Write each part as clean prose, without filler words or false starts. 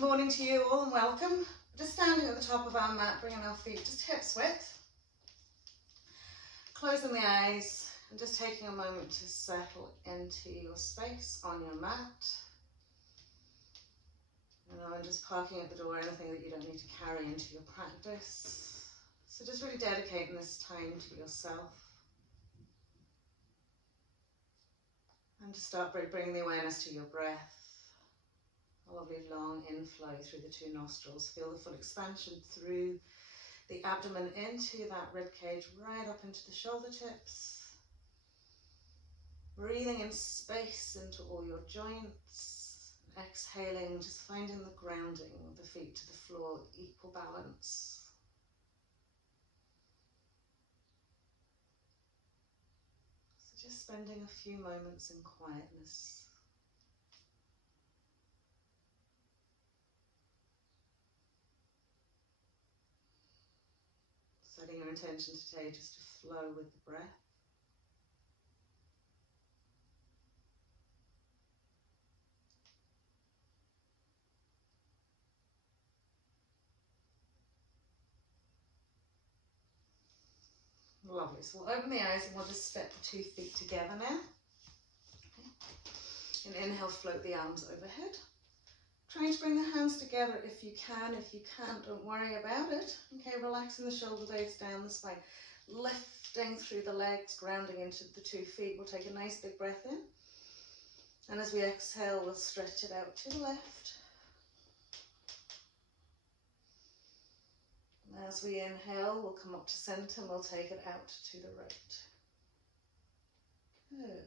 Good morning to you all and welcome. Just standing at the top of our mat, bringing our feet just hips width. Closing the eyes and just taking a moment to settle into your space on your mat. And just parking at the door anything that you don't need to carry into your practice. So just really dedicating this time to yourself. And to start by bringing the awareness to your breath. A lovely long inflow through the two nostrils. Feel the full expansion through the abdomen into that rib cage, right up into the shoulder tips. Breathing in space into all your joints. Exhaling, just finding the grounding of the feet to the floor, equal balance. So just spending a few moments in quietness. Setting your intention today just to flow with the breath. Lovely. So we'll open the eyes and we'll just step the 2 feet together now. Okay. And inhale, float the arms overhead. Trying to bring the hands together if you can. If you can't, don't worry about it. Okay, relaxing the shoulder blades down the spine. Lifting through the legs, grounding into the 2 feet. We'll take a nice big breath in. And as we exhale, we'll stretch it out to the left. And as we inhale, we'll come up to center and we'll take it out to the right. Good.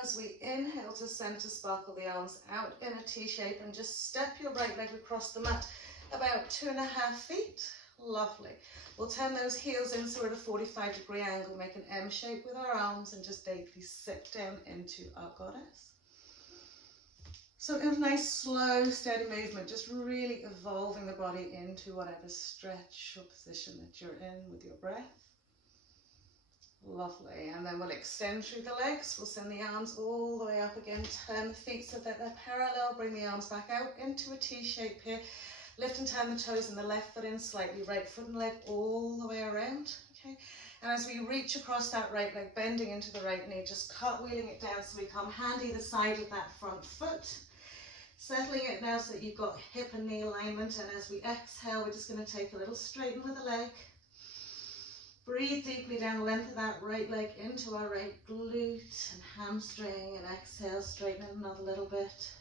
As we inhale to center, sparkle the arms out in a T shape and just step your right leg across the mat about 2.5 feet. Lovely. We'll turn those heels in so we're at a 45-degree angle, make an M shape with our arms and just deeply sit down into our goddess. So a nice, slow, steady movement, just really evolving the body into whatever stretch or position that you're in with your breath. Lovely, and then we'll extend through the legs. We'll send the arms all the way up again, turn the feet so that they're parallel, bring the arms back out into a T shape here. Lift and turn the toes and the left foot in slightly, right foot and leg all the way around, okay? And as we reach across that right leg, bending into the right knee, just cartwheeling it down so we come hand either side of that front foot. Settling it now so that you've got hip and knee alignment, and as we exhale, we're just going to take a little straighten with the leg. Breathe deeply down the length of that right leg into our right glute and hamstring, and exhale, straighten it another little bit.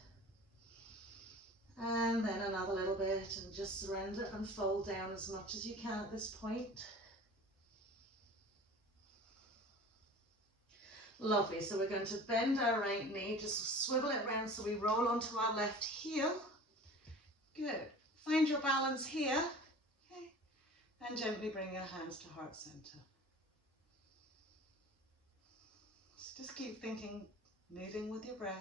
And then another little bit, and just surrender and fold down as much as you can at this point. Lovely, so we're going to bend our right knee, just swivel it around so we roll onto our left heel. Good. Find your balance here. And gently bring your hands to heart center. So just keep thinking, moving with your breath.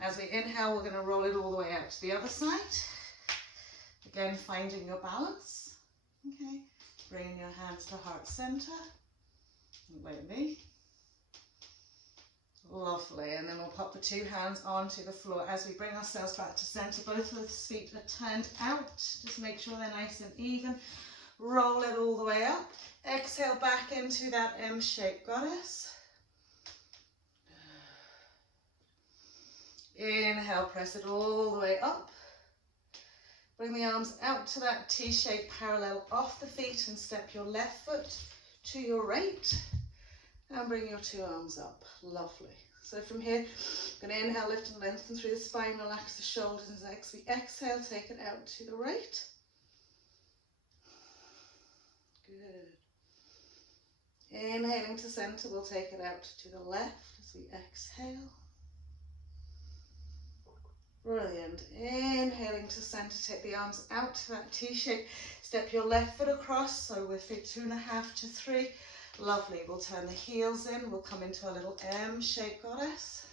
As we inhale, we're going to roll it all the way out to the other side. Again, finding your balance. Okay, bringing your hands to heart center. With me. Lovely, and then we'll pop the 2 hands onto the floor as we bring ourselves back to center. Both of the feet are turned out. Just make sure they're nice and even. Roll it all the way up. Exhale back into that M shape, goddess. Inhale, press it all the way up. Bring the arms out to that T shape, parallel off the feet, and step your left foot to your right. And bring your 2 arms up. Lovely. So from here, I'm going to inhale, lift and lengthen through the spine, relax the shoulders, and as we exhale, take it out to the right. Good. Inhaling to center, we'll take it out to the left as we exhale. Brilliant. Inhaling to center, take the arms out to that T shape. Step your left foot across, so we're 2.5 to 3. Lovely. We'll turn the heels in. We'll come into a little M shape, goddess.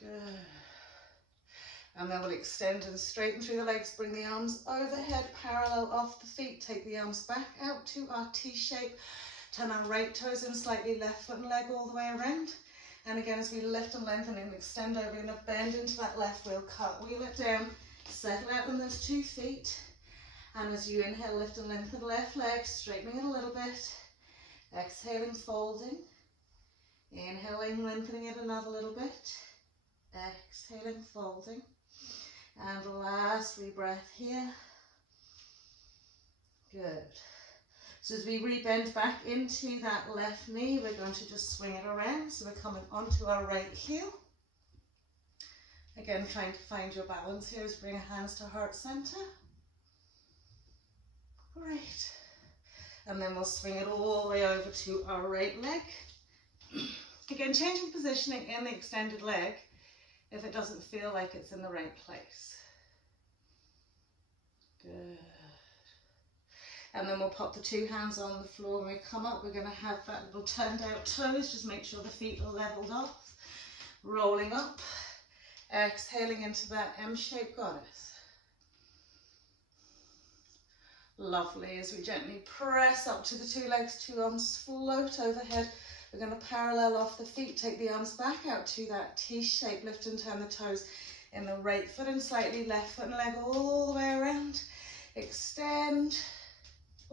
Good. And then we'll extend and straighten through the legs. Bring the arms overhead, parallel off the feet. Take the arms back out to our T shape. Turn our right toes in slightly, left foot and leg all the way around. And again, as we lift and lengthen and extend over, we're going to bend into that left wheel, cartwheel it down, settle out on those 2 feet. And as you inhale, lift and lengthen the left leg, straightening it a little bit. Exhaling, folding. Inhaling, lengthening it another little bit. Exhaling, folding. And last wee breath here. Good. So as we rebend back into that left knee, we're going to just swing it around. So we're coming onto our right heel. Again, trying to find your balance here is bring your hands to heart center. Great. And then we'll swing it all the way over to our right leg. Again, changing positioning in the extended leg if it doesn't feel like it's in the right place. Good. And then we'll pop the 2 hands on the floor. When we come up, we're going to have that little turned out toes. Just make sure the feet are leveled off. Rolling up. Exhaling into that M-shaped goddess. Lovely. As we gently press up to the 2 legs, 2 arms float overhead. We're going to parallel off the feet. Take the arms back out to that T shape. Lift and turn the toes in the right foot and slightly left foot and leg all the way around. Extend.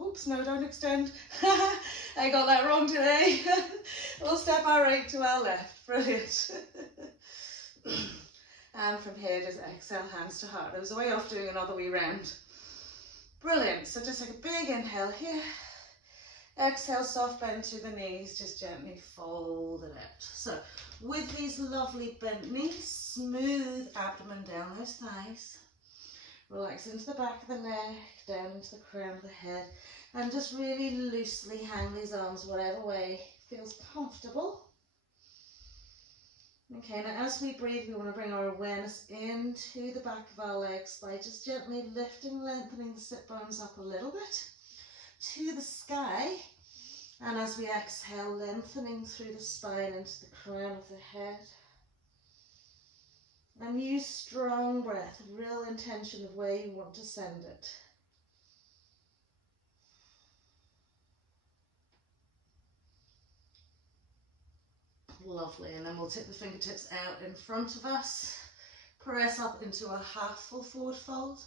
Oops, no, don't extend. I got that wrong today. We'll step our right to our left. Brilliant. And from here, just exhale, hands to heart. I was way off doing another wee round. Brilliant. So just take a big inhale here. Exhale, soft bend to the knees. Just gently fold it out. So with these lovely bent knees, smooth abdomen down those thighs. Relax into the back of the neck, down into the crown of the head, and just really loosely hang these arms whatever way feels comfortable. Okay, now as we breathe, we want to bring our awareness into the back of our legs by just gently lifting, lengthening the sit bones up a little bit to the sky. And as we exhale, lengthening through the spine into the crown of the head. And use strong breath, real intention of where you want to send it. Lovely, and then we'll tip the fingertips out in front of us. Press up into a half full forward fold.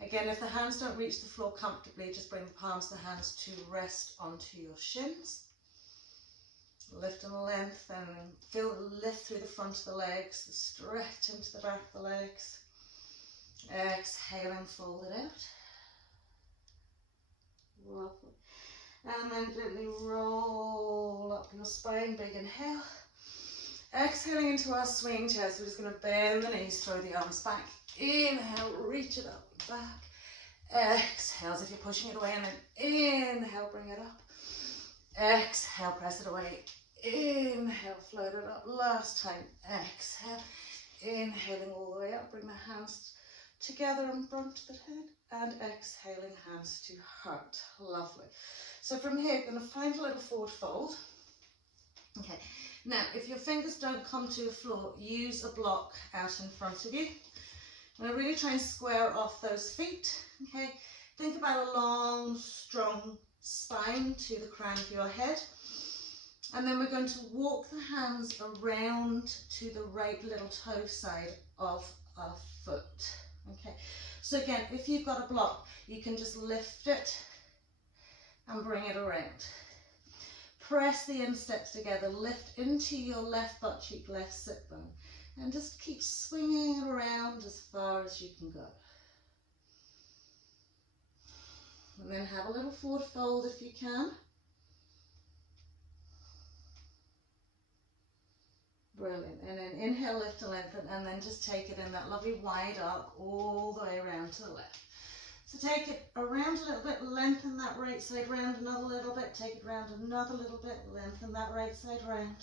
Again, if the hands don't reach the floor comfortably, just bring the palms of the hands to rest onto your shins. Lift and lengthen, and feel the lift through the front of the legs, the stretch into the back of the legs. Exhale and fold it out. Lovely. And then gently roll up your spine, big inhale. Exhaling into our swing chair, so we're just going to bend the knees, throw the arms back. Inhale, reach it up, back. Exhale as if you're pushing it away, and then inhale, bring it up. Exhale, press it away. Inhale, float it up. Last time. Exhale. Inhaling all the way up. Bring the hands together in front of the head. And exhaling, hands to heart. Lovely. So from here, you're going to find a little forward fold. Okay. Now, if your fingers don't come to the floor, use a block out in front of you. I'm going to really try and square off those feet. Okay. Think about a long, strong spine to the crown of your head, and then we're going to walk the hands around to the right little toe side of our foot. Okay, so again, if you've got a block, you can just lift it and bring it around. Press the insteps together, lift into your left butt cheek, left sit bone, and just keep swinging it around as far as you can go. And then have a little forward fold if you can. Brilliant. And then inhale, lift and lengthen, and then just take it in that lovely wide arc all the way around to the left. So take it around a little bit, lengthen that right side round another little bit, take it round another little bit, lengthen that right side round.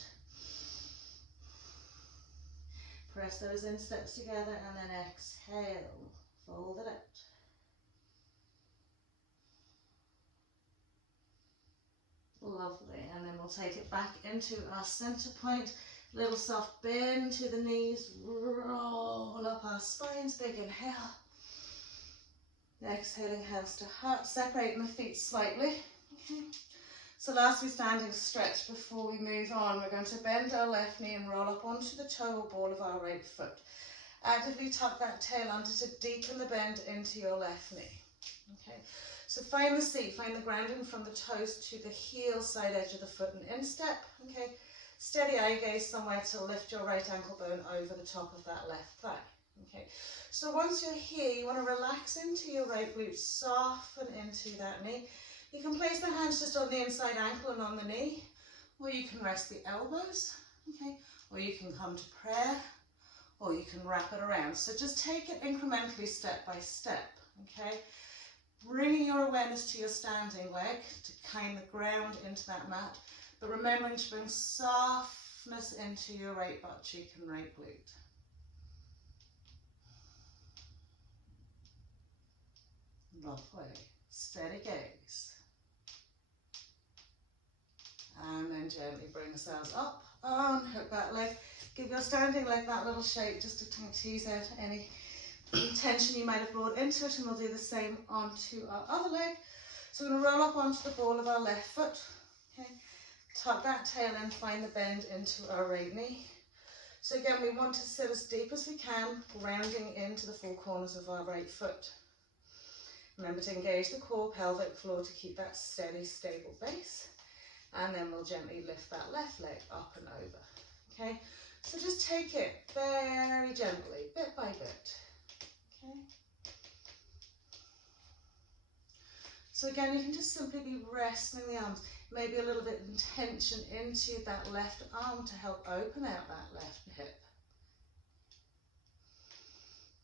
Press those insteps together and then exhale, fold it out. Lovely, and then we'll take it back into our center point. Little soft bend to the knees, roll up our spines, big inhale. Exhaling, hands to heart, separating the feet slightly. Okay. So lastly, standing stretch before we move on. We're going to bend our left knee and roll up onto the toe or ball of our right foot. Actively tuck that tail under to deepen the bend into your left knee. Okay, so find the seat, find the grounding from the toes to the heel side edge of the foot and instep. Okay, steady eye gaze somewhere to lift your right ankle bone over the top of that left thigh. Okay, so once you're here, you want to relax into your right glute, soften into that knee. You can place the hands just on the inside ankle and on the knee, or you can rest the elbows, okay, or you can come to prayer, or you can wrap it around. So just take it incrementally, step by step, okay? Bringing your awareness to your standing leg to kind of ground into that mat, but remembering to bring softness into your right butt cheek and right glute. Lovely. Steady gaze. And then gently bring ourselves up, unhook that leg. Give your standing leg that little shake just to tease out any tension you might have brought into it, and we'll do the same onto our other leg. So we're going to roll up onto the ball of our left foot. Okay, tuck that tail in, find the bend into our right knee. So again, we want to sit as deep as we can, rounding into the four corners of our right foot. Remember to engage the core, pelvic floor to keep that steady, stable base. And then we'll gently lift that left leg up and over. Okay, so just take it very gently, bit by bit. Okay. So again, you can just simply be resting the arms, maybe a little bit of tension into that left arm to help open out that left hip.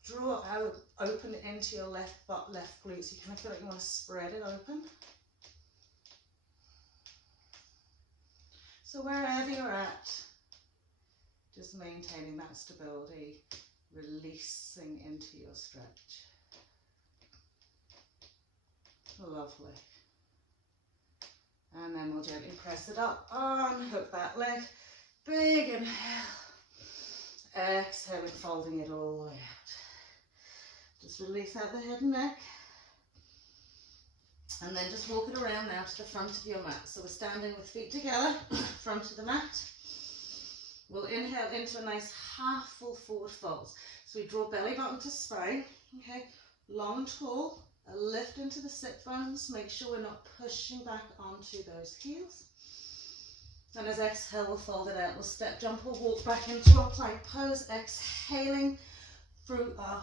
Draw out, open into your left butt, left glutes. You kind of feel like you want to spread it open. So wherever you're at, just maintaining that stability, releasing into your stretch. Lovely. And then we'll gently press it up, unhook that leg, big inhale, exhale, folding it all the way out. Just release out the head and neck. And then just walk it around now to the front of your mat. So we're standing with feet together, front of the mat. We'll inhale into a nice half full forward fold. So we draw belly button to spine, okay, long, tall, a lift into the sit bones. Make sure we're not pushing back onto those heels. And as exhale, we'll fold it out. We'll step, jump, or walk back into our plank pose, exhaling through our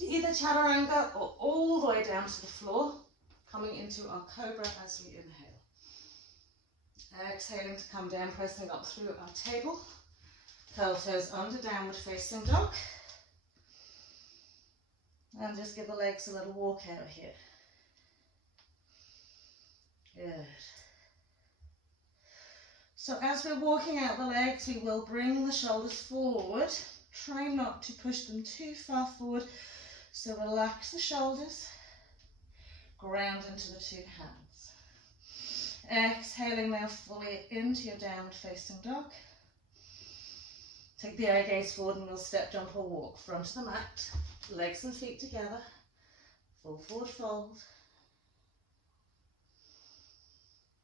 either chaturanga or all the way down to the floor, coming into our cobra as we inhale. Exhaling to come down, pressing up through our table. Curl toes under, downward facing dog. And just give the legs a little walk out here. Good. So as we're walking out the legs, we will bring the shoulders forward. Try not to push them too far forward. So relax the shoulders. Ground into the two hands. Exhaling now fully into your downward facing dog. Take the eye gaze forward and we'll step, jump or walk. Front of the mat, legs and feet together. Full forward fold.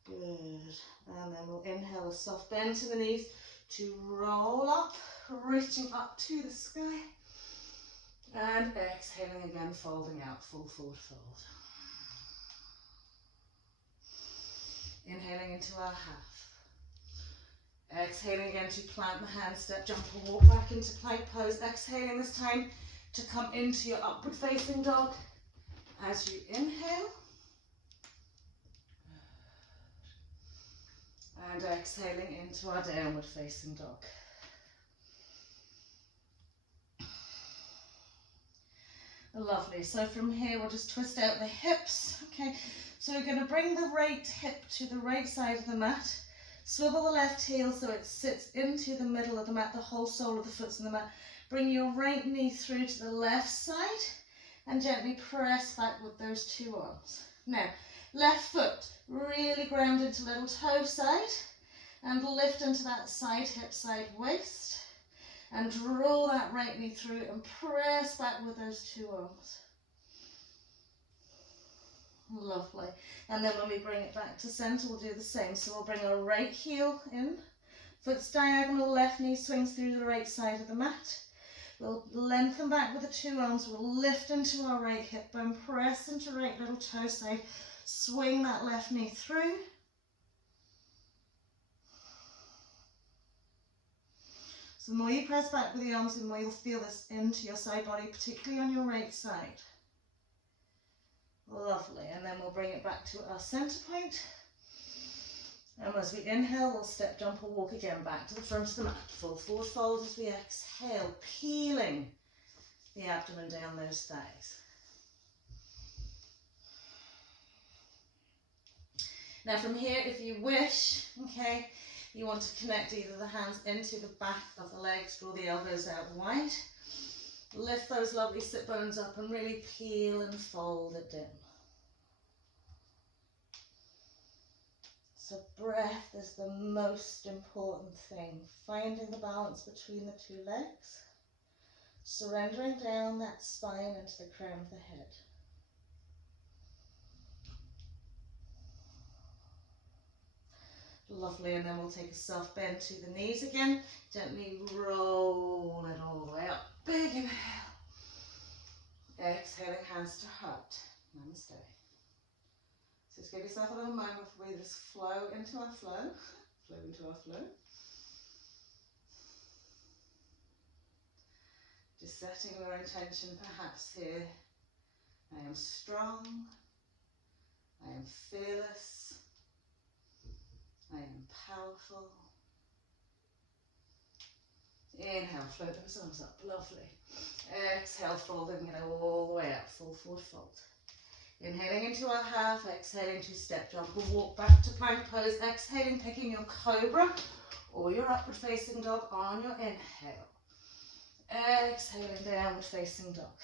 Good. And then we'll inhale a soft bend to the knees to roll up, reaching up to the sky. And exhaling again, folding out, full forward fold. Inhaling into our half. Exhaling again to plant the hand, step, jump or walk back into plank pose. Exhaling this time to come into your upward facing dog as you inhale. And exhaling into our downward facing dog. Lovely. So from here, we'll just twist out the hips. Okay. So we're going to bring the right hip to the right side of the mat. Swivel the left heel so it sits into the middle of the mat. The whole sole of the foot's in the mat. Bring your right knee through to the left side and gently press back with those two arms. Now, left foot really ground into little toe side and lift into that side hip, side waist. And draw that right knee through and press back with those two arms. Lovely. And then when we bring it back to center, we'll do the same. So we'll bring our right heel in, foot's diagonal, left knee swings through the right side of the mat. We'll lengthen back with the two arms, we'll lift into our right hip bone, press into right little toe side, swing that left knee through. So the more you press back with the arms, the more you'll feel this into your side body, particularly on your right side. Lovely, and then we'll bring it back to our center point. And as we inhale, we'll step, jump, or walk again back to the front of the mat. Full forward fold as we exhale, peeling the abdomen down those thighs. Now from here, if you wish, okay, you want to connect either the hands into the back of the legs, draw the elbows out wide. Lift those lovely sit bones up and really peel and fold it down. So breath is the most important thing. Finding the balance between the two legs. Surrendering down that spine into the crown of the head. Lovely, and then we'll take a soft bend to the knees again. Gently roll it all the way up. Big inhale. Exhaling, hands to heart. Namaste. So just give yourself a little moment before we just flow into our flow. Flow into our flow. Just setting your intention perhaps here. I am strong. I am fearless. I am powerful. Inhale, float those arms up, lovely. Exhale, folding it all the way up, full forward fold. Inhaling into our half, exhaling to step jump, we'll walk back to plank pose, exhaling, picking your cobra or your upward facing dog on your inhale. Exhaling, downward facing dog.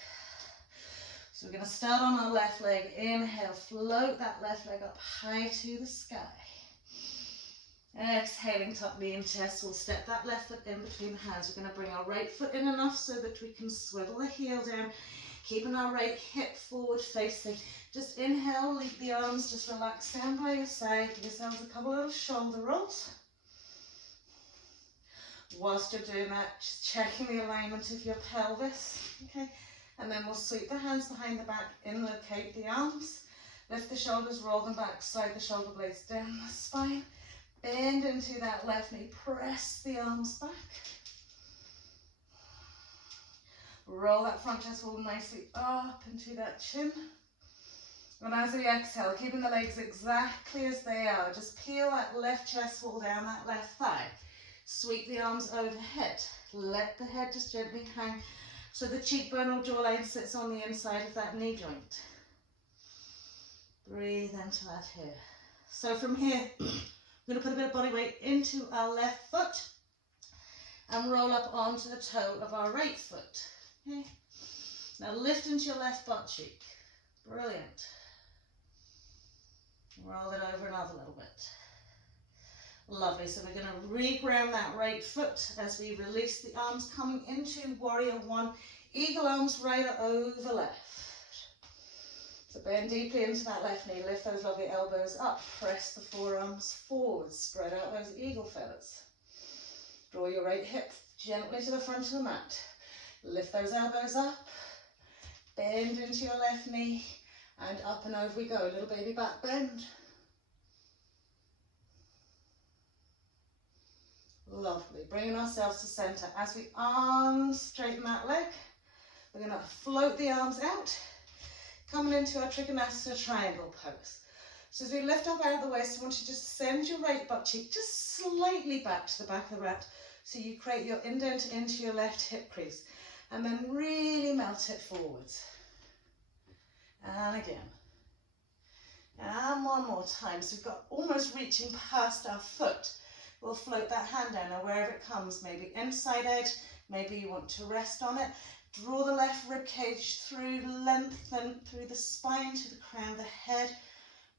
So we're going to start on our left leg, inhale, float that left leg up high to the sky. Exhaling, tuck knee and chest, we'll step that left foot in between the hands. We're going to bring our right foot in enough so that we can swivel the heel down, keeping our right hip forward facing. Just inhale, leave the arms, just relax down by your side. Give yourselves a couple of little shoulder rolls. Whilst you're doing that, just checking the alignment of your pelvis, okay? And then we'll sweep the hands behind the back, inlocate the arms, lift the shoulders, roll them back, slide the shoulder blades down the spine. Bend into that left knee, press the arms back. Roll that front chest wall nicely up into that chin. And as we exhale, keeping the legs exactly as they are, just peel that left chest wall down, that left thigh. Sweep the arms overhead. Let the head just gently hang so the cheekbone or jawline sits on the inside of that knee joint. Breathe into that here. So from here, we're going to put a bit of body weight into our left foot and roll up onto the toe of our right foot. Okay. Now lift into your left butt cheek. Brilliant. Roll it over another little bit. Lovely. So we're going to re-ground that right foot as we release the arms, coming into warrior one. Eagle arms right over left. So bend deeply into that left knee, lift those lovely elbows up, press the forearms forward, spread out those eagle feathers. Draw your right hip gently to the front of the mat. Lift those elbows up, bend into your left knee, and up and over we go. Little baby back bend. Lovely. Bringing ourselves to center. As we arm straighten that leg, we're going to float the arms out. Coming into our Trikonasana triangle pose. So as we lift up out of the waist, I want you to just send your right butt cheek just slightly back to the back of the mat so you create your indent into your left hip crease. And then really melt it forwards. And again. And one more time. So we've got almost reaching past our foot. We'll float that hand down, or wherever it comes, maybe inside edge, maybe you want to rest on it. Draw the left rib cage through, lengthen through the spine to the crown of the head.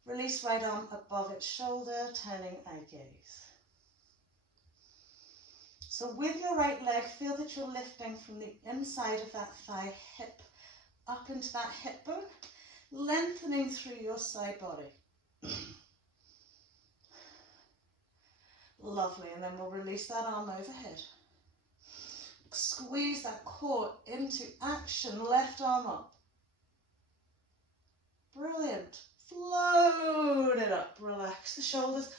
Release right arm above its shoulder, turning eye gaze. So with your right leg, feel that you're lifting from the inside of that thigh, hip, up into that hip bone. lengthening through your side body. Lovely, and then we'll release that arm overhead. Squeeze that core into action, left arm up. Brilliant. Float it up, relax the shoulders.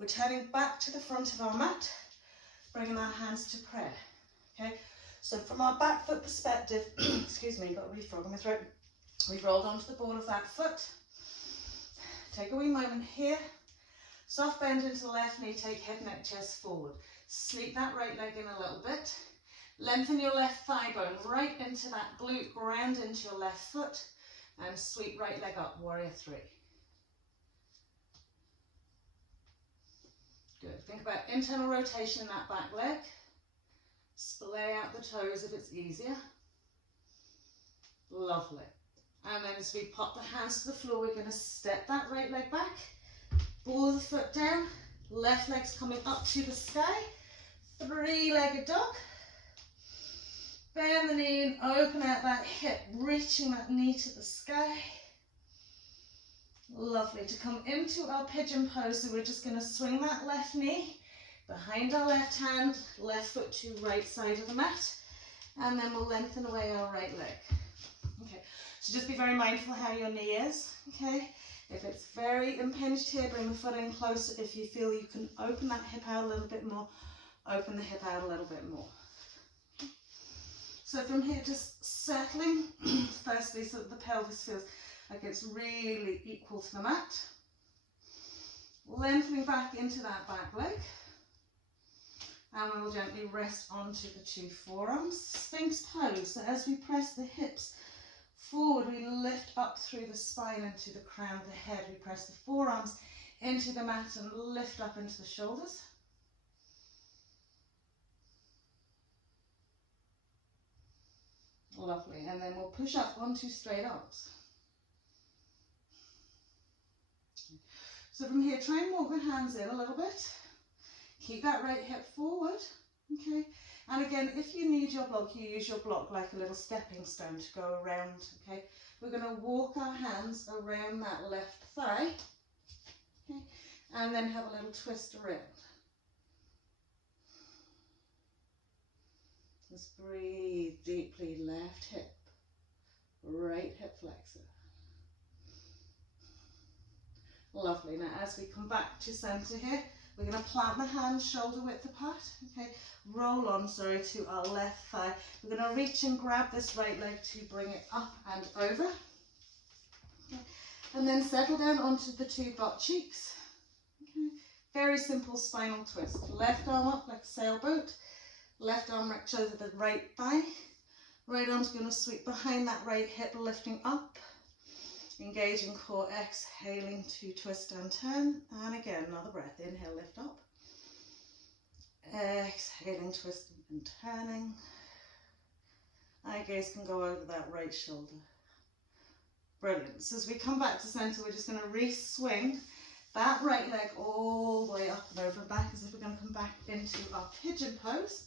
We're turning back to the front of our mat, bringing our hands to prayer, okay? So from our back foot perspective, excuse me, got a wee frog in my throat. We've rolled onto the ball of that foot. Take a wee moment here. Soft bend into the left knee, take head, neck, chest forward. Sweep that right leg in a little bit. Lengthen your left thigh bone right into that glute, ground into your left foot, and sweep right leg up, warrior three. Good. Think about internal rotation in that back leg. Splay out the toes if it's easier. Lovely. And then as we pop the hands to the floor, we're going to step that right leg back, ball the foot down, left leg's coming up to the sky, three-legged dog. Bend the knee and open out that hip, reaching that knee to the sky. Lovely. To come into our pigeon pose, so we're just going to swing that left knee behind our left hand, left foot to right side of the mat, and then we'll lengthen away our right leg. Okay, so just be very mindful how your knee is, okay? If it's very impinged here, bring the foot in closer. If you feel you can open that hip out a little bit more, open the hip out a little bit more. So from here, just settling, firstly, so that the pelvis feels like it's really equal to the mat. Lengthening back into that back leg. And we will gently rest onto the two forearms. Sphinx pose. So as we press the hips forward, we lift up through the spine into the crown of the head. We press the forearms into the mat and lift up into the shoulders. Lovely. And then we'll push up onto straight arms. So from here, try and walk the hands in a little bit. Keep that right hip forward, okay? And again, if you need your block, you use your block like a little stepping stone to go around, okay? We're going to walk our hands around that left thigh, okay? And then have a little twist around. Just breathe deeply, left hip, right hip flexor. Lovely. Now as we come back to center here, we're going to plant the hands shoulder width apart, okay? Roll on, sorry, to our left thigh. We're going to reach and grab this right leg to bring it up and over. Okay. And then settle down onto the two butt cheeks. Okay. Very simple spinal twist. Left arm up like a sailboat. Left arm reach over the right thigh. Right arm's going to sweep behind that right hip, lifting up. Engaging core, exhaling to twist and turn. And again, another breath. Inhale, lift up. Exhaling, twisting and turning. Eye gaze can go over that right shoulder. Brilliant. So as we come back to center, we're just going to re-swing that right leg all the way up and over and back, as if we're going to come back into our pigeon pose.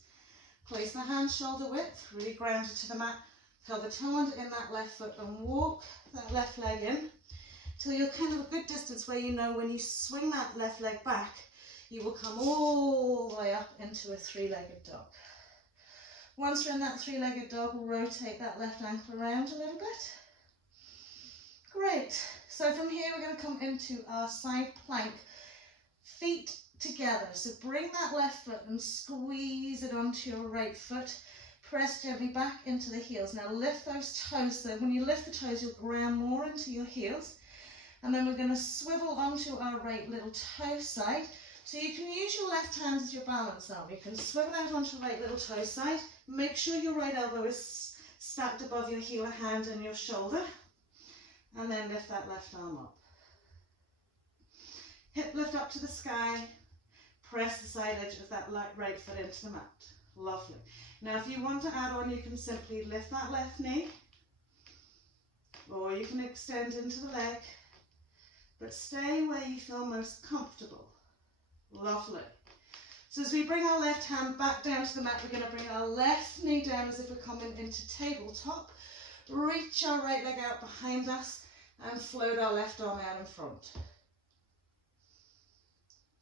Place the hands shoulder width, really grounded to the mat. Feel the toe under in that left foot and walk that left leg in till you're kind of a good distance where you know when you swing that left leg back, you will come all the way up into a three-legged dog. Once you're in that three-legged dog, rotate that left ankle around a little bit. Great. So from here, we're going to come into our side plank, feet together. So bring that left foot and squeeze it onto your right foot. Press gently back into the heels. Now lift those toes. So when you lift the toes, you'll ground more into your heels. And then we're going to swivel onto our right little toe side. So you can use your left hand as your balance arm. You can swivel out onto the right little toe side. Make sure your right elbow is stacked above your healer hand and your shoulder. And then lift that left arm up. Hip lift up to the sky. Press the side edge of that right foot into the mat. Lovely. Now if you want to add on, you can simply lift that left knee, or you can extend into the leg, but stay where you feel most comfortable. Lovely. So as we bring our left hand back down to the mat, we're going to bring our left knee down as if we're coming into tabletop. Reach our right leg out behind us And float our left arm out in front.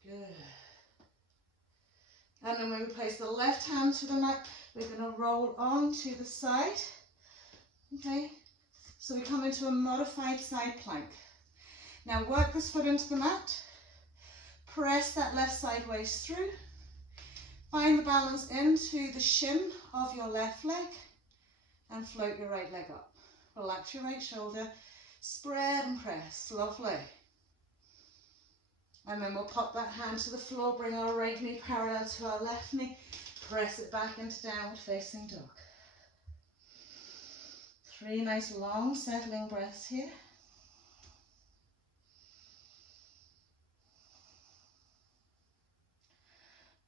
Good. And then when we place the left hand to the mat, we're going to roll on to the side. Okay, so we come into a modified side plank. Now work this foot into the mat. Press that left sideways through. Find the balance into the shin of your left leg and float your right leg up. Relax your right shoulder. Spread and press. Lovely. And then we'll pop that hand to the floor, bring our right knee parallel to our left knee, press it back into downward facing dog. 3 nice long settling breaths here.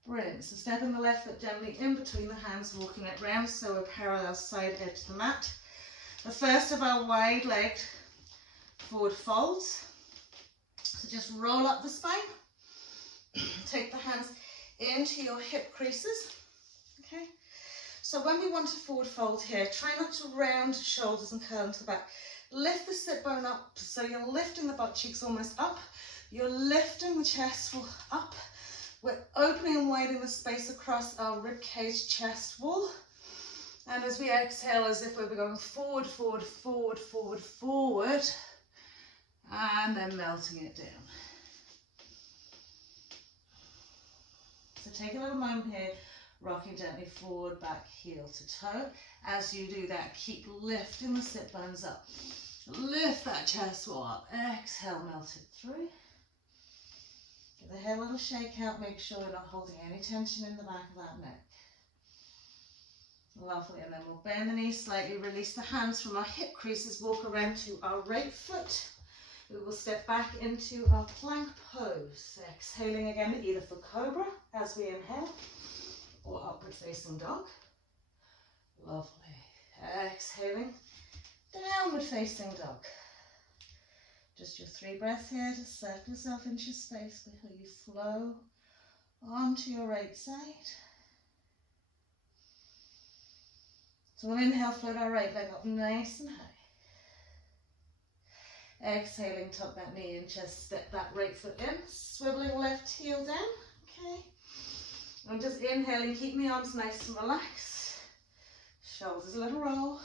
Brilliant. So stepping the left foot gently in between the hands, walking it round so we're parallel side edge to the mat. The first of our wide legged forward folds. So just roll up the spine. Take the hands into your hip creases. Okay. So when we want to forward fold here, try not to round shoulders and curl into the back. Lift the sit bone up, so you're lifting the butt cheeks almost up. You're lifting the chest wall up. We're opening and widening the space across our rib cage chest wall. And as we exhale, as if we were going forward, forward, forward, forward, forward, and then melting it down. So take a little moment here, rocking gently forward, back, heel to toe. As you do that, keep lifting the sit bones up. Lift that chest wall up. Exhale, melt it through. Give the head a little shake out. Make sure we're not holding any tension in the back of that neck. Lovely. And then we'll bend the knees slightly, release the hands from our hip creases, walk around to our right foot. We will step back into our plank pose. Exhaling again, either for cobra as we inhale, or upward facing dog. Lovely. Exhaling, downward facing dog. Just your 3 breaths here to settle yourself into your space before you flow onto your right side. So we'll inhale, float our right leg up nice and high. Exhaling, tuck that knee in, just step that right foot in, swiveling left heel down, okay. And just inhaling, keeping the arms nice and relaxed. Shoulders a little roll.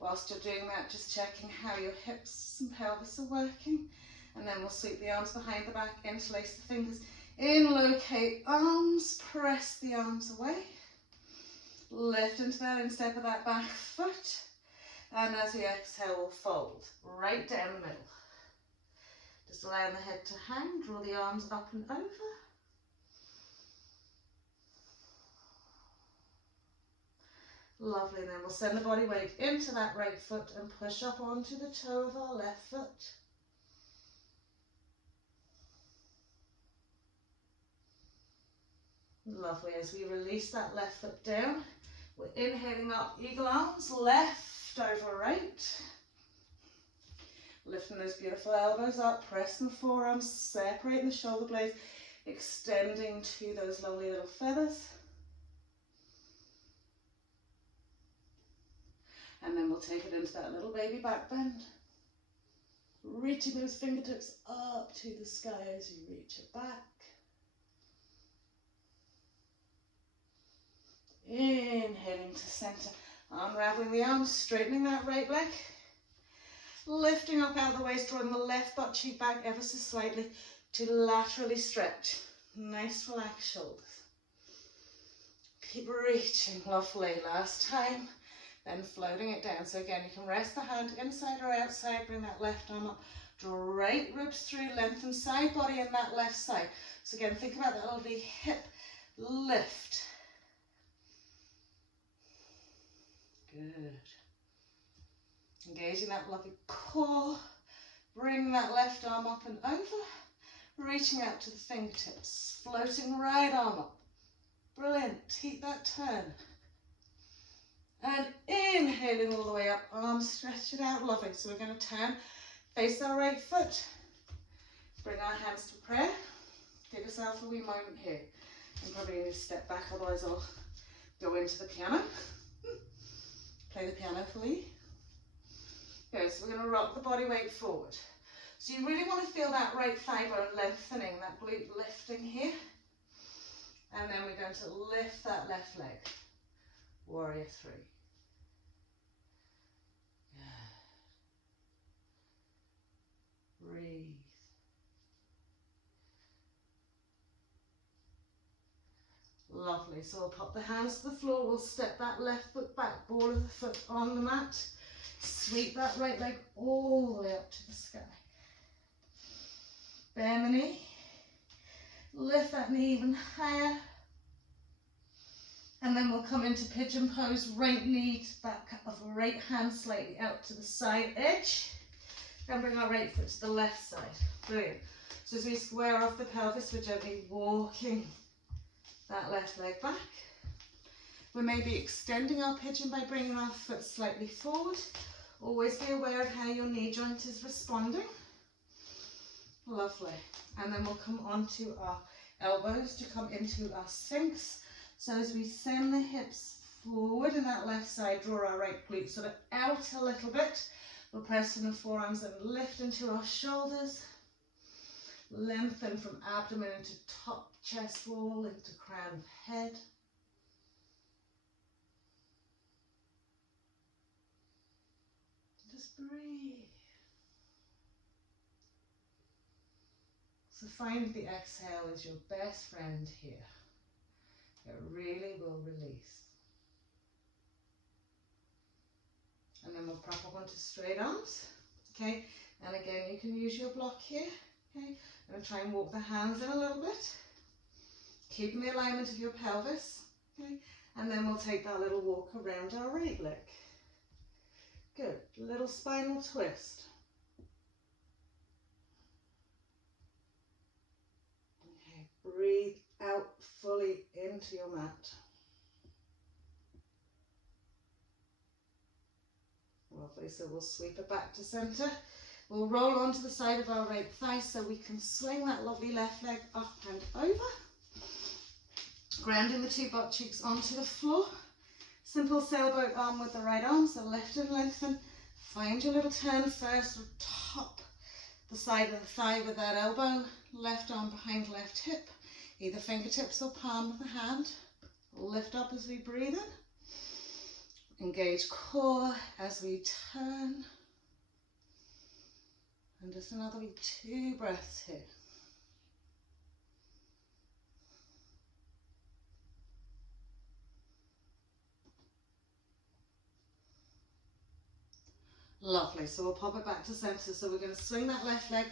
Whilst you're doing that, just checking how your hips and pelvis are working. And then we'll sweep the arms behind the back, interlace the fingers, in, locate arms, press the arms away. Lift into that instep of that back foot. And as we exhale, we'll fold right down the middle. Just allowing the head to hang, draw the arms up and over. Lovely, and then we'll send the body weight into that right foot and push up onto the toe of our left foot. Lovely, as we release that left foot down, we're inhaling up, eagle arms, left over right. Lifting those beautiful elbows up, pressing the forearms, separating the shoulder blades, extending to those lovely little feathers. And then we'll take it into that little baby back bend. Reaching those fingertips up to the sky as you reach it back. Inhaling to center, unraveling the arms, straightening that right leg. Lifting up out of the waist, drawing the left butt cheek back ever so slightly to laterally stretch. Nice relaxed shoulders. Keep reaching, lovely. Last time. Then floating it down. So again, you can rest the hand inside or outside, bring that left arm up, draw right ribs through, lengthen side body in that left side. So again, think about that lovely hip lift. Good. Engaging that lovely core, bring that left arm up and over, reaching out to the fingertips, floating right arm up. Brilliant, keep that turn. And inhaling all the way up, arms stretch it out, lovely. So we're going to turn, face our right foot, bring our hands to prayer. Give yourself a wee moment here. You probably need to step back, otherwise I'll go into the piano. Play the piano for you. Good, so we're going to rock the body weight forward. So you really want to feel that right thigh bone lengthening, that glute lifting here. And then we're going to lift that left leg. Warrior 3. Good. Breathe. Lovely. So we'll pop the hands to the floor. We'll step that left foot back, ball of the foot on the mat. Sweep that right leg all the way up to the sky. Bend the knee. Lift that knee even higher. And then we'll come into pigeon pose. Right knee to back of the right hand slightly out to the side edge. And bring our right foot to the left side. Brilliant. So as we square off the pelvis, we're gently walking that left leg back. We may be extending our pigeon by bringing our foot slightly forward. Always be aware of how your knee joint is responding. Lovely. And then we'll come onto our elbows to come into our Sphinx. So as we send the hips forward in that left side, draw our right glute sort of out a little bit. We'll press in the forearms and lift into our shoulders. Lengthen from abdomen into top chest wall, into crown of head. Just breathe. So find the exhale is your best friend here. It really will release. And then we'll prop up onto straight arms. Okay, and again you can use your block here. Okay, I'm going to try and walk the hands in a little bit. Keeping the alignment of your pelvis. Okay, and then we'll take that little walk around our right leg. Good, little spinal twist. Okay, breathe out fully into your mat. Lovely, so we'll sweep it back to center. We'll roll onto the side of our right thigh so we can swing that lovely left leg up and over. Grounding the two butt cheeks onto the floor. Simple sailboat arm with the right arm, so lift and lengthen. Find your little turn first, top the side of the thigh with that elbow. Left arm behind left hip, either fingertips or palm of the hand. Lift up as we breathe in. Engage core as we turn. And just another 2 breaths here. Lovely, so we'll pop it back to center. So we're going to swing that left leg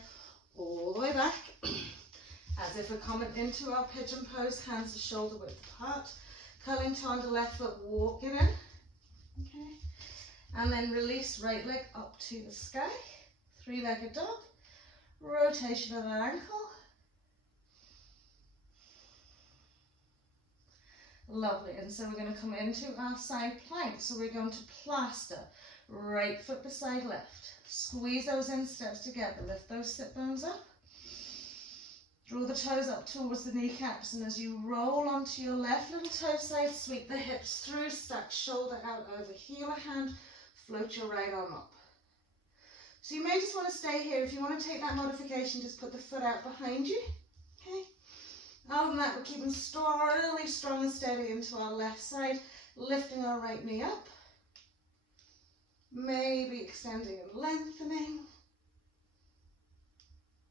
all the way back, as if we're coming into our pigeon pose, hands to shoulder width apart. Curling toe under left foot, walk it in. Okay, and then release right leg up to the sky. 3-legged dog. Rotation of the ankle. Lovely, and so we're going to come into our side plank. So we're going to plaster. Right foot beside left. Squeeze those insteps together. Lift those sit bones up. Draw the toes up towards the kneecaps, and as you roll onto your left little toe side, sweep the hips through, stack shoulder out over heel or hand, float your right arm up. So you may just want to stay here. If you want to take that modification, just put the foot out behind you. Okay. Other than that, we're keeping really strong and steady into our left side, lifting our right knee up. Maybe extending and lengthening.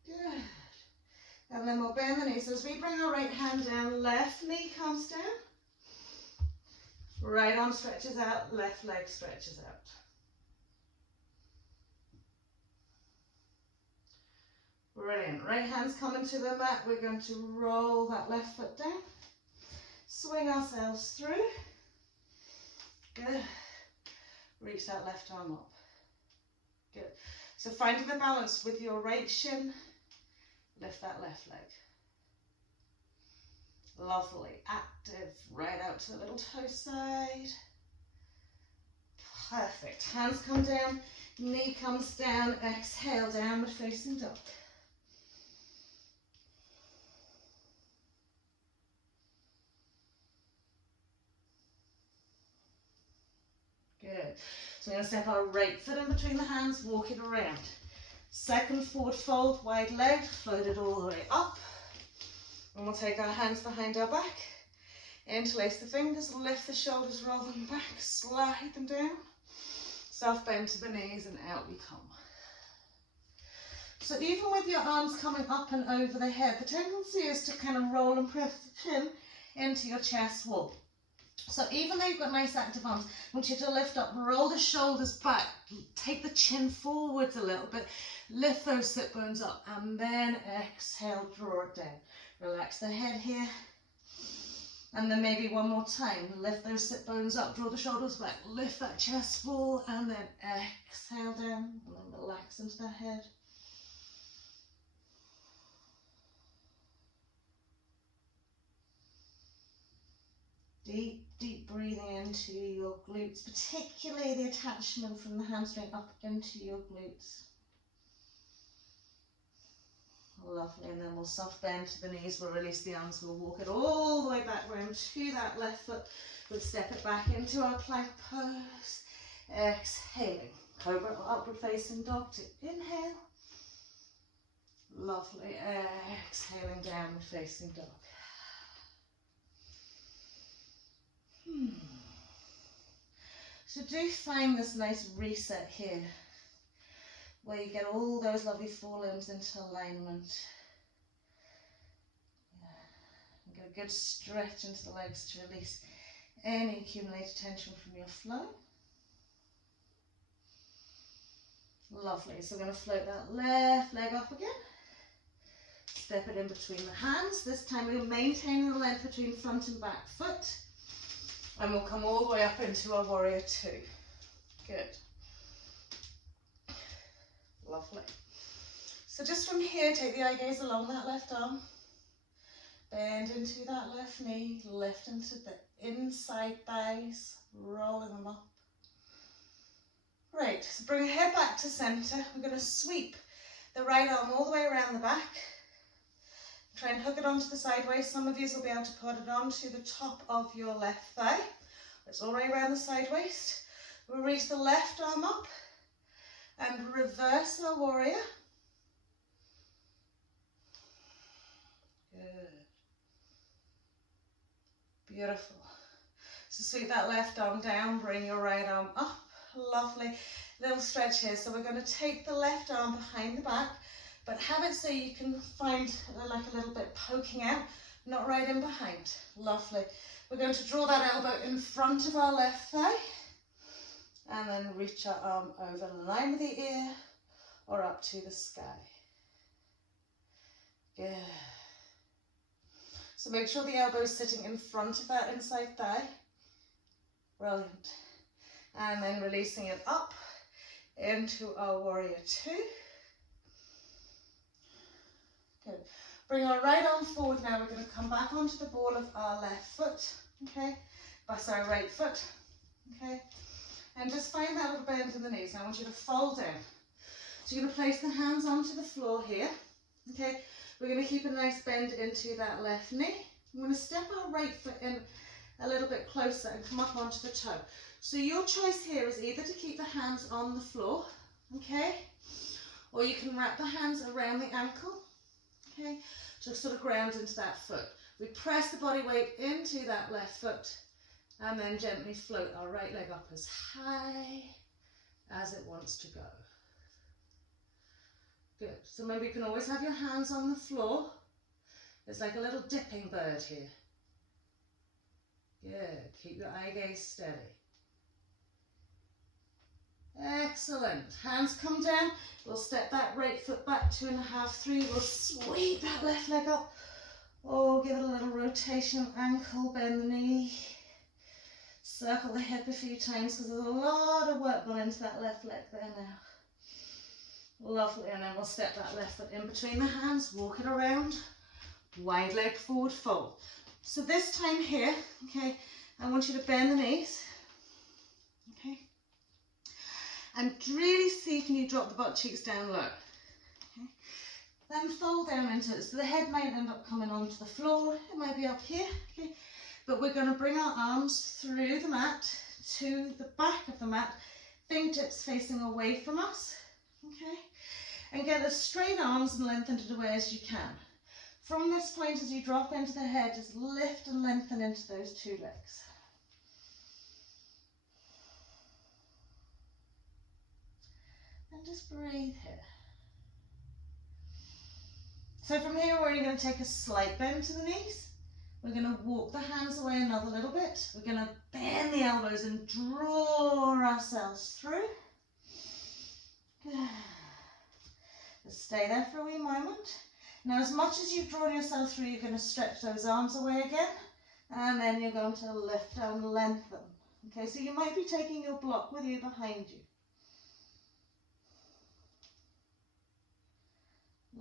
Good. And then we'll bend the knee. So as we bring our right hand down, left knee comes down. Right arm stretches out, left leg stretches out. Brilliant. Right hand's coming to the mat. We're going to roll that left foot down. Swing ourselves through. Good. Reach that left arm up. Good. So finding the balance with your right shin, lift that left leg. Lovely. Active. Right out to the little toe side. Perfect. Hands come down, knee comes down, exhale, downward facing dog. Good. So we're going to step our right foot in between the hands, walk it around. Second forward fold, wide leg, float it all the way up. And we'll take our hands behind our back, interlace the fingers, lift the shoulders, roll them back, slide them down. Soft bend to the knees and out we come. So even with your arms coming up and over the head, the tendency is to kind of roll and press the chin into your chest wall. So even though you've got nice active arms, I want you to lift up, roll the shoulders back, take the chin forwards a little bit, lift those sit bones up, and then exhale, draw it down. Relax the head here. And then maybe one more time, lift those sit bones up, draw the shoulders back, lift that chest wall, and then exhale down, and then relax into the head. Deep, deep breathing into your glutes, particularly the attachment from the hamstring up into your glutes. Lovely, and then we'll soft bend to the knees, we'll release the arms, we'll walk it all the way back round to that left foot. We'll step it back into our plank pose. Exhaling, cobra or upward facing dog to inhale. Lovely, exhaling, downward facing dog. So do find this nice reset here, where you get all those lovely forelimbs into alignment. And get a good stretch into the legs to release any accumulated tension from your flow. Lovely, so we're going to float that left leg up again. Step it in between the hands. This time we'll maintain the length between front and back foot. And we'll come all the way up into our warrior two. Good. Lovely. So just from here, take the eye gaze along that left arm. Bend into that left knee, lift into the inside thighs, rolling them up. Great, so bring your head back to center. We're going to sweep the right arm all the way around the back. Try and hook it onto the side waist. Some of you will be able to put it onto the top of your left thigh. It's all the way around the side waist. We'll reach the left arm up and reverse our warrior. Good. Beautiful. So sweep that left arm down, bring your right arm up. Lovely. Little stretch here. So we're going to take the left arm behind the back, but have it so you can find like a little bit poking out, not right in behind. Lovely. We're going to draw that elbow in front of our left thigh and then reach our arm over in line with the ear or up to the sky. Good. So make sure the elbow is sitting in front of that inside thigh. Brilliant. And then releasing it up into our warrior two. Good. Bring our right arm forward now. We're going to come back onto the ball of our left foot. Okay. Bust our right foot. Okay. And just find that little bend in the knees. Now I want you to fold down. So you're going to place the hands onto the floor here. Okay. We're going to keep a nice bend into that left knee. I'm going to step our right foot in a little bit closer and come up onto the toe. So your choice here is either to keep the hands on the floor, okay, or you can wrap the hands around the ankle, okay, to sort of ground into that foot. We press the body weight into that left foot and then gently float our right leg up as high as it wants to go. Good. So remember, you can always have your hands on the floor. It's like a little dipping bird here. Good. Keep your eye gaze steady. Excellent. Hands come down. We'll step that right foot back 2.5, 3. We'll sweep that left leg up. Oh, give it a little rotation. Ankle, bend the knee. Circle the hip a few times because there's a lot of work gone into that left leg there now. Lovely. And then we'll step that left foot in between the hands. Walk it around. Wide leg forward fold. So this time here, okay, I want you to bend the knees. Okay. And really see, can you drop the butt cheeks down low? Okay. Then fold down into it. So the head might end up coming onto the floor. It might be up here. Okay. But we're going to bring our arms through the mat to the back of the mat, fingertips facing away from us, okay? And get as straight arms and lengthen it away as you can. From this point, as you drop into the head, just lift and lengthen into those two legs. And just breathe here. So from here, we're only going to take a slight bend to the knees. We're going to walk the hands away another little bit. We're going to bend the elbows and draw ourselves through. Good. Just stay there for a wee moment. Now, as much as you've drawn yourself through, you're going to stretch those arms away again. And then you're going to lift and lengthen. Okay, so you might be taking your block with you behind you.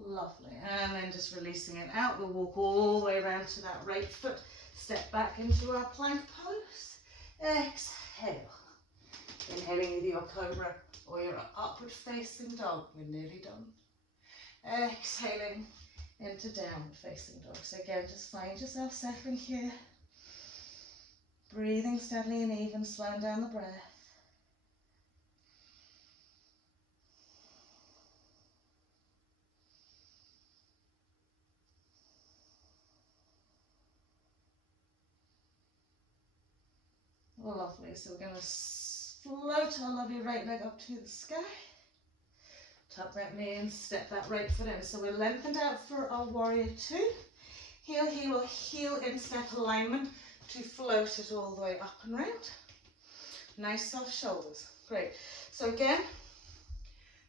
Lovely. And then just releasing it out. We'll walk all the way around to that right foot. Step back into our plank pose. Exhale. Inhaling either your cobra or your upward facing dog. We're nearly done. Exhaling into downward facing dog. So again, just find yourself settling here. Breathing steadily and even, slowing down the breath. Lovely. So we're going to float our lovely right leg up to the sky. Tuck that knee and step that right foot in. So we're lengthened out for our warrior two. Heel, heel, or heel in step alignment to float it all the way up and round. Nice soft shoulders. Great. So again,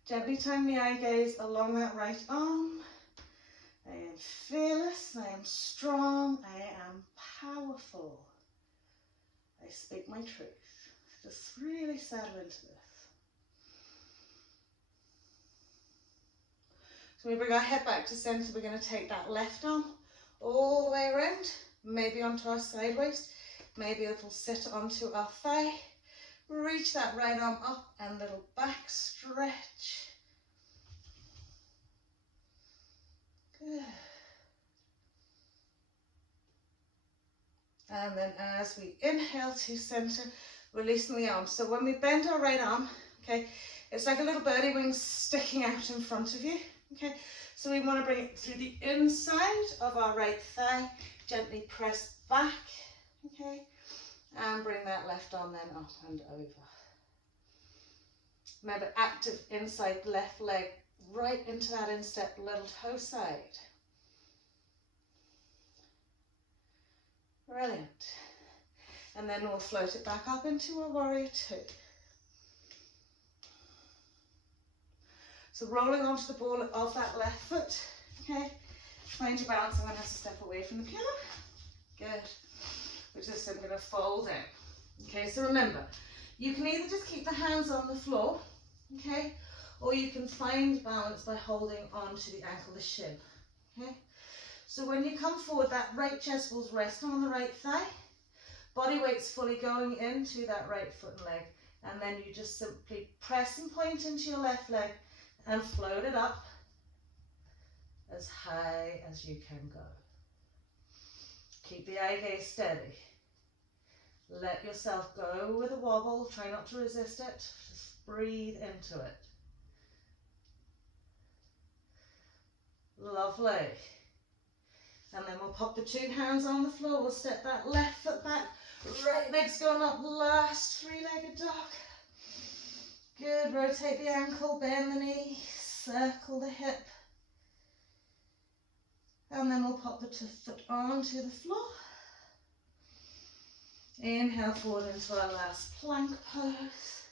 gently turn the eye gaze along that right arm. I am fearless. I am strong. I am powerful. I speak my truth. Just really settle into this. So we bring our head back to center. We're going to take that left arm all the way around, maybe onto our side waist, maybe it'll sit onto our thigh. Reach that right arm up and little back stretch. Good. And then as we inhale to center, releasing the arms. So when we bend our right arm, okay, it's like a little birdie wing sticking out in front of you, okay? So we want to bring it through the inside of our right thigh, gently press back, okay? And bring that left arm then up and over. Remember, active inside left leg right into that instep, little toe side. Brilliant. And then we'll float it back up into a warrior two. So rolling onto the ball of that left foot, okay? Find your balance. I'm going to have to step away from the piano. Good. We're just going to fold in. Okay, so remember, you can either just keep the hands on the floor, okay? Or you can find balance by holding on to the ankle, the shin, okay? So when you come forward, that right chest ball's resting on the right thigh. Body weight's fully going into that right foot and leg. And then you just simply press and point into your left leg and float it up as high as you can go. Keep the eye gaze steady. Let yourself go with a wobble. Try not to resist it. Just breathe into it. Lovely. And then we'll pop the two hands on the floor. We'll step that left foot back. Right leg's going up. Last three-legged dog. Good. Rotate the ankle, bend the knee, circle the hip. And then we'll pop the foot onto the floor. Inhale forward into our last plank pose.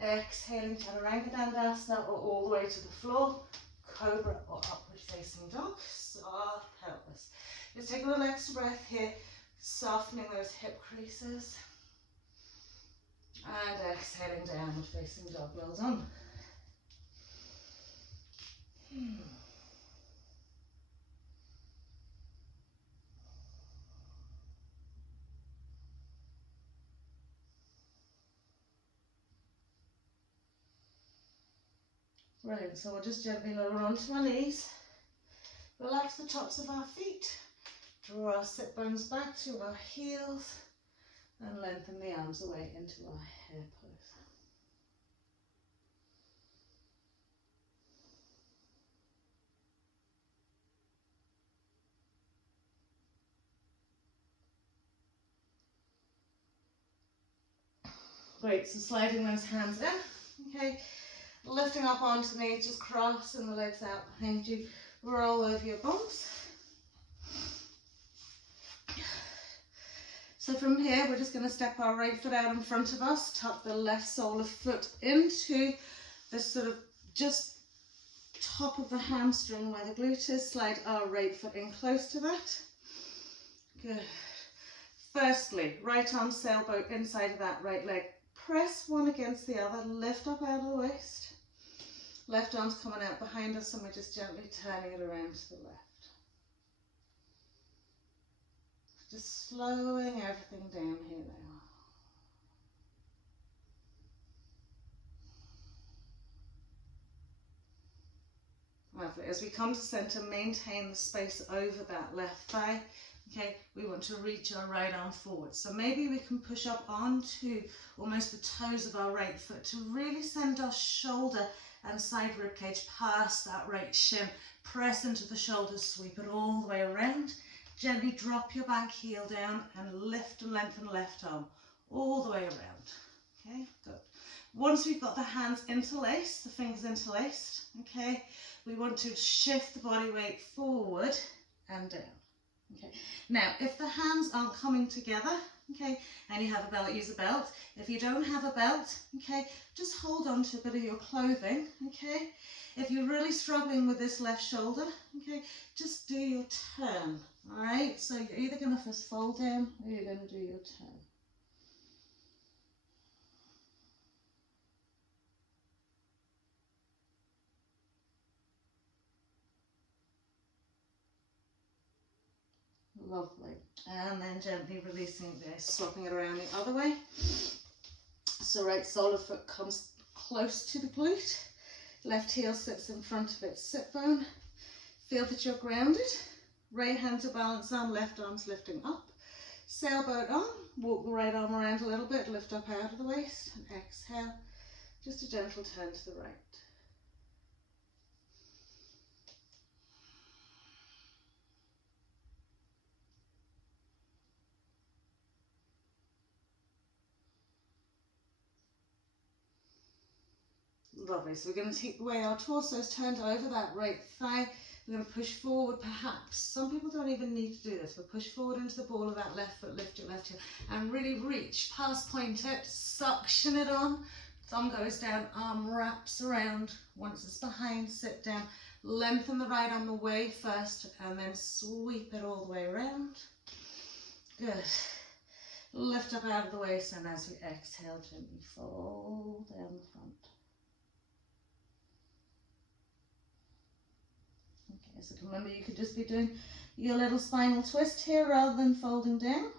Exhaling, Chaturanga Dandasana, or all the way to the floor. Cobra or upward facing dog. Soft pelvis. Just take a little extra breath here, softening those hip creases. And exhaling, downward facing dog. Well done. Brilliant. So we'll just gently lower onto our knees. Relax the tops of our feet. Draw our sit bones back to our heels. And lengthen the arms away into our hair pose. Great, so sliding those hands in, okay, lifting up onto the knees, just crossing the legs out behind you, roll over your bums. So from here, we're just going to step our right foot out in front of us, tuck the left sole of foot into this sort of just top of the hamstring where the glute is, slide our right foot in close to that. Good. Firstly, right arm sailboat inside of that right leg. Press one against the other, lift up out of the waist. Left arm's coming out behind us and we're just gently turning it around to the left. Just slowing everything down here now. Lovely. As we come to centre, maintain the space over that left thigh. Okay, we want to reach our right arm forward. So maybe we can push up onto almost the toes of our right foot to really send our shoulder and side rib cage past that right shin. Press into the shoulders, sweep it all the way around. Gently drop your back heel down and lift and lengthen left arm all the way around. Okay, good. Once we've got the hands interlaced, the fingers interlaced, okay, we want to shift the body weight forward and down. Okay. Now, if the hands aren't coming together, okay, and you have a belt, use a belt. If you don't have a belt, okay, just hold on to a bit of your clothing, okay. If you're really struggling with this left shoulder, okay, just do your turn, all right. So you're either going to first fold down or you're going to do your turn. Lovely. And then gently releasing this, swapping it around the other way. So right sole of foot comes close to the glute. Left heel sits in front of its sit bone. Feel that you're grounded. Right hand to balance arm, left arm's lifting up. Sailboat arm, walk the right arm around a little bit, lift up out of the waist, and exhale. Just a gentle turn to the right. Lovely. So we're going to take the way our torso is turned over that right thigh. We're going to push forward perhaps. Some people don't even need to do this, but push forward into the ball of that left foot, lift your left heel, and really reach past point it, suction it on. Thumb goes down, arm wraps around. Once it's behind, sit down. Lengthen the right arm away first, and then sweep it all the way around. Good. Lift up out of the waist, and as we exhale, gently fold down the front. So remember, you could just be doing your little spinal twist here rather than folding down.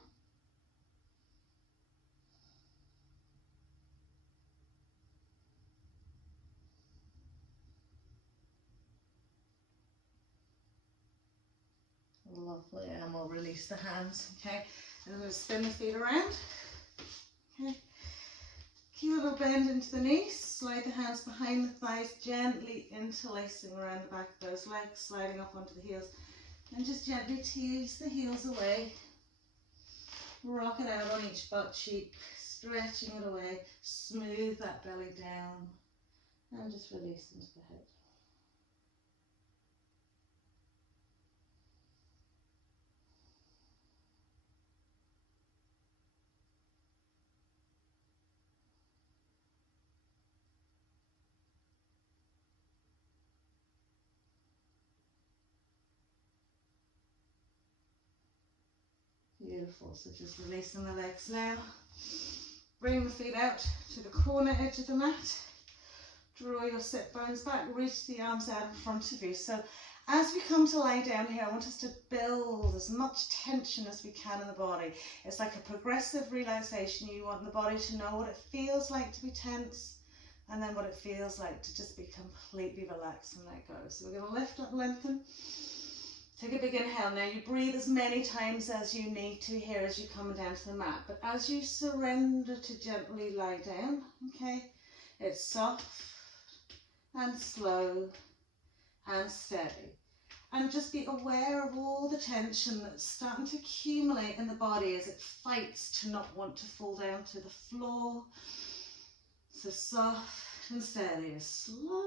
Lovely, and we'll release the hands, okay? And we'll spin the feet around, okay? Keep a little bend into the knees, slide the hands behind the thighs, gently interlacing around the back of those legs, sliding up onto the heels, and just gently tease the heels away. Rock it out on each butt cheek, stretching it away, smooth that belly down, and just release into the head. Beautiful, so just releasing the legs now. Bring the feet out to the corner edge of the mat. Draw your sit bones back, reach the arms out in front of you. So as we come to lie down here, I want us to build as much tension as we can in the body. It's like a progressive relaxation. You want the body to know what it feels like to be tense, and then what it feels like to just be completely relaxed and let go. So we're going to lift up, lengthen. Take a big inhale. Now you breathe as many times as you need to here as you're coming down to the mat. But as you surrender to gently lie down, okay, it's soft and slow and steady. And just be aware of all the tension that's starting to accumulate in the body as it fights to not want to fall down to the floor. So soft and steady, as slow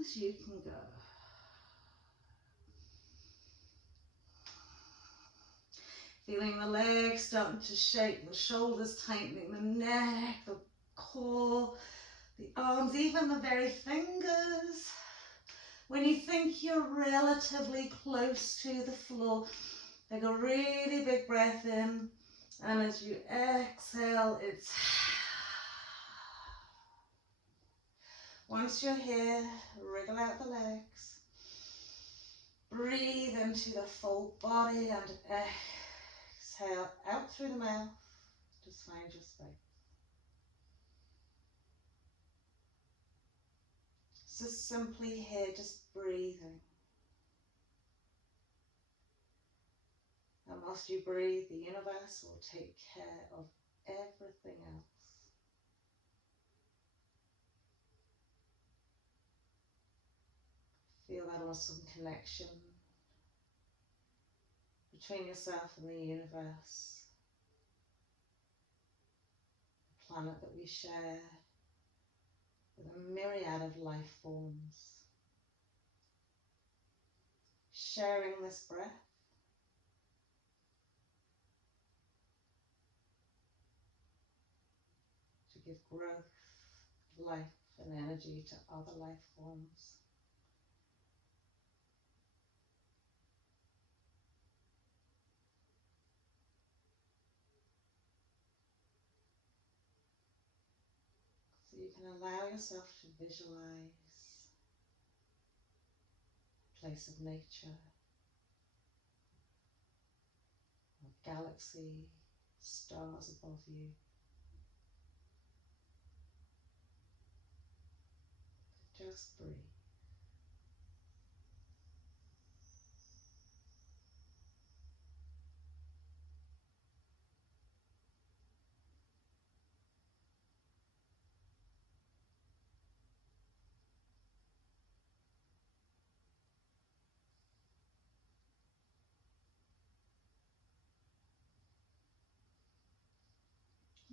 as you can go. Feeling the legs starting to shake, the shoulders tightening, the neck, the core, the arms, even the very fingers. When you think you're relatively close to the floor, take a really big breath in, and as you exhale, it's... Once you're here, wriggle out the legs. Breathe into the full body and exhale out through the mouth. Just find your space. So simply here, just breathing. And whilst you breathe, the universe will take care of everything else. Feel that awesome connection between yourself and the universe, the planet that we share with a myriad of life forms. Sharing this breath to give growth, life and energy to other life forms. So you can allow yourself to visualize a place of nature, a galaxy, stars above you. Just breathe.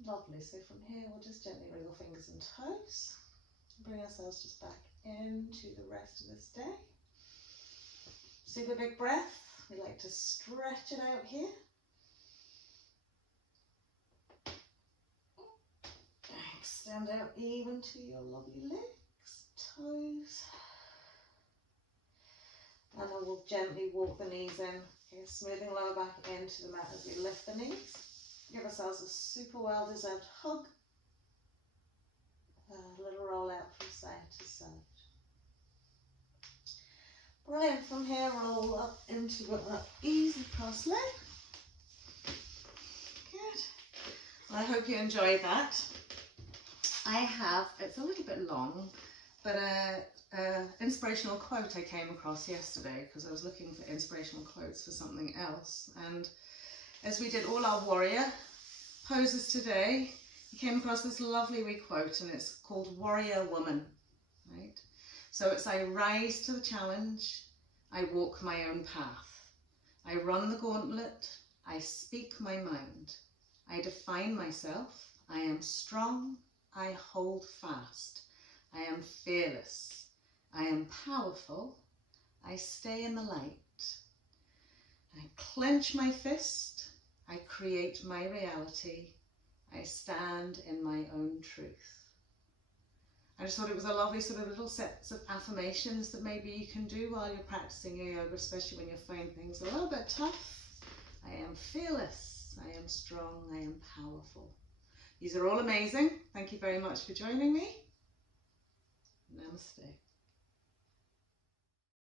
Lovely, so from here we'll just gently wriggle fingers and toes. Bring ourselves just back into the rest of this day. Super big breath. We like to stretch it out here. Extend out even to your lovely legs, toes. And then we'll gently walk the knees in, okay, smoothing lower back into the mat as we lift the knees. Give ourselves a super well-deserved hug. A little roll out from side to side. Brilliant. From here, roll up into that easy cross leg. Good. Well, I hope you enjoyed that. I have, it's a little bit long, but an inspirational quote I came across yesterday because I was looking for inspirational quotes for something else. And as we did all our warrior poses today, I came across this lovely wee quote, and it's called Warrior Woman, right? So it's, I rise to the challenge, I walk my own path, I run the gauntlet, I speak my mind, I define myself, I am strong, I hold fast, I am fearless, I am powerful, I stay in the light, I clench my fist, I create my reality, I stand in my own truth. I just thought it was a lovely sort of little sets of affirmations that maybe you can do while you're practicing your yoga, especially when you find things a little bit tough. I am fearless, I am strong, I am powerful. These are all amazing. Thank you very much for joining me. Namaste.